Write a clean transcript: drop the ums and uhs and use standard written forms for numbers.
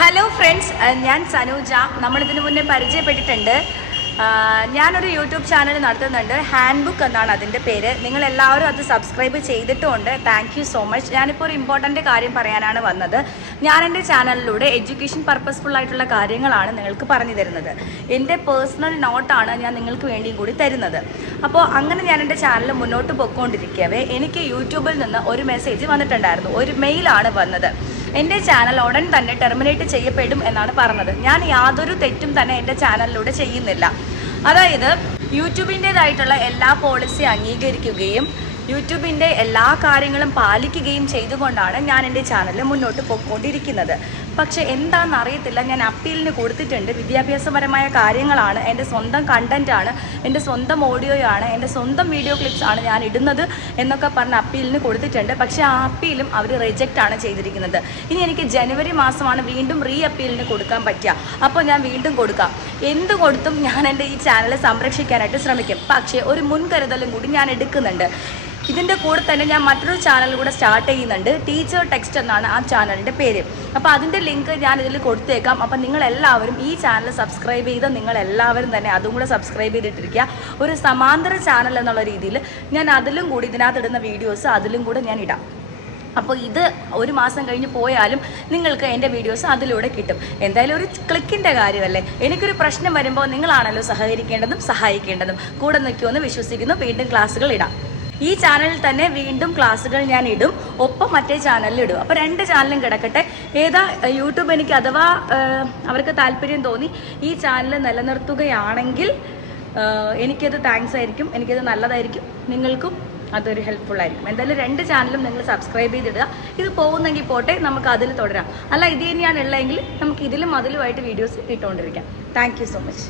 Hello friends, ഞാൻ സനൂജ. നമ്മളിതിനു മുന്നേ പരിചയപ്പെട്ടിട്ടുണ്ട്. ഞാനൊരു യൂട്യൂബ് ചാനൽ നടത്തുന്നുണ്ട്. ഹാൻഡ് ബുക്ക് എന്നാണ് അതിൻ്റെ പേര്. നിങ്ങളെല്ലാവരും അത് സബ്സ്ക്രൈബ് ചെയ്തിട്ടുമുണ്ട്. Thank you so much. ഞാനിപ്പോൾ ഒരു ഇമ്പോർട്ടൻ്റ് കാര്യം പറയാനാണ് വന്നത്. ഞാൻ എൻ്റെ ചാനലിലൂടെ എഡ്യൂക്കേഷൻ പർപ്പസ്ഫുൾ ആയിട്ടുള്ള കാര്യങ്ങളാണ് നിങ്ങൾക്ക് പറഞ്ഞു തരുന്നത്. എൻ്റെ പേഴ്സണൽ നോട്ടാണ് ഞാൻ നിങ്ങൾക്ക് വേണ്ടിയും കൂടി തരുന്നത്. അപ്പോൾ അങ്ങനെ ഞാൻ എൻ്റെ ചാനൽ മുന്നോട്ട് പോയിക്കൊണ്ടിരിക്കവേ എനിക്ക് യൂട്യൂബിൽ നിന്ന് ഒരു മെസ്സേജ് വന്നിട്ടുണ്ടായിരുന്നു. ഒരു മെയിലാണ് വന്നത്. എൻ്റെ ചാനൽ ഉടൻ തന്നെ ടെർമിനേറ്റ് ചെയ്യപ്പെടും എന്നാണ് പറഞ്ഞത്. ഞാൻ യാതൊരു തെറ്റും തന്നെ എൻ്റെ ചാനലിലൂടെ ചെയ്യുന്നില്ല. അതായത് യൂട്യൂബിൻ്റേതായിട്ടുള്ള എല്ലാ പോളിസി അംഗീകരിക്കുകയും യൂട്യൂബിൻ്റെ എല്ലാ കാര്യങ്ങളും പാലിക്കുകയും ചെയ്തുകൊണ്ടാണ് ഞാൻ എൻ്റെ ചാനൽ മുന്നോട്ട് പോയിക്കൊണ്ടിരിക്കുന്നത്. പക്ഷേ എന്താണെന്നറിയത്തില്ല, ഞാൻ അപ്പീലിന് കൊടുത്തിട്ടുണ്ട്. വിദ്യാഭ്യാസപരമായ കാര്യങ്ങളാണ്, എൻ്റെ സ്വന്തം കണ്ടൻറ്റാണ്, എൻ്റെ സ്വന്തം ഓഡിയോയാണ്, എൻ്റെ സ്വന്തം വീഡിയോ ക്ലിപ്സാണ് ഞാൻ ഇടുന്നത് എന്നൊക്കെ പറഞ്ഞ് അപ്പീലിന് കൊടുത്തിട്ടുണ്ട്. പക്ഷേ ആ അപ്പീലും അവർ റിജക്റ്റാണ് ചെയ്തിരിക്കുന്നത്. ഇനി എനിക്ക് ജനുവരി മാസമാണ് വീണ്ടും അപ്പീലിന് കൊടുക്കാൻ പറ്റുക. അപ്പോൾ ഞാൻ വീണ്ടും കൊടുക്കാം. എന്ത് കൊടുത്തും ഞാൻ എൻ്റെ ഈ ചാനൽ സംരക്ഷിക്കാനായിട്ട് ശ്രമിക്കും. പക്ഷേ ഒരു മുൻകരുതലും കൂടി ഞാൻ എടുക്കുന്നുണ്ട്. ഇതിൻ്റെ കൂടെ തന്നെ ഞാൻ മറ്റൊരു ചാനൽ കൂടെ സ്റ്റാർട്ട് ചെയ്യുന്നുണ്ട്. ടീച്ചർ ടെക്സ്റ്റ് എന്നാണ് ആ ചാനലിൻ്റെ പേര്. അപ്പോൾ അതിൻ്റെ ലിങ്ക് ഞാൻ ഇതിൽ കൊടുത്തേക്കാം. അപ്പം നിങ്ങളെല്ലാവരും ഈ ചാനൽ സബ്സ്ക്രൈബ് ചെയ്ത് നിങ്ങളെല്ലാവരും തന്നെ അതും കൂടെ സബ്സ്ക്രൈബ് ചെയ്തിട്ടിരിക്കുക. ഒരു സമാന്തര ചാനൽ എന്നുള്ള രീതിയിൽ ഞാൻ അതിലും കൂടി ഇതിനകത്തിടുന്ന വീഡിയോസ് അതിലും കൂടെ ഞാൻ ഇടാം. അപ്പോൾ ഇത് ഒരു മാസം കഴിഞ്ഞ് പോയാലും നിങ്ങൾക്ക് എൻ്റെ വീഡിയോസ് അതിലൂടെ കിട്ടും. എന്തായാലും ഒരു ക്ലിക്കിൻ്റെ കാര്യമല്ലേ. എനിക്കൊരു പ്രശ്നം വരുമ്പോൾ നിങ്ങളാണല്ലോ സഹകരിക്കേണ്ടതും സഹായിക്കേണ്ടതും. കൂടെ നിൽക്കുമെന്ന് വിശ്വസിക്കുന്നു. വീണ്ടും ക്ലാസ്സുകൾ ഇടാം. ഈ ചാനലിൽ തന്നെ വീണ്ടും ക്ലാസ്സുകൾ ഞാൻ ഇടും, ഒപ്പം മറ്റേ ചാനലിൽ ഇടും. അപ്പോൾ രണ്ട് ചാനലും കിടക്കട്ടെ. ഏതാ യൂട്യൂബ് എനിക്ക് അഥവാ അവർക്ക് താല്പര്യം തോന്നി ഈ ചാനൽ നിലനിർത്തുകയാണെങ്കിൽ എനിക്കത് താങ്ക്സ് ആയിരിക്കും, എനിക്കത് നല്ലതായിരിക്കും, നിങ്ങൾക്കും അതൊരു ഹെൽപ്ഫുൾ ആയിരിക്കും. എന്തായാലും രണ്ട് ചാനലും നിങ്ങൾ സബ്സ്ക്രൈബ് ചെയ്തിടുക. ഇത് പോകുന്നെങ്കിൽ പോട്ടെ, നമുക്ക് അതിൽ തുടരാം. അല്ല ഇത് തന്നെയാണ് ഉള്ളതെങ്കിൽ നമുക്ക് ഇതിലും അതിലുമായിട്ട് വീഡിയോസ് ഇട്ടുകൊണ്ടിരിക്കാം. Thank you so much.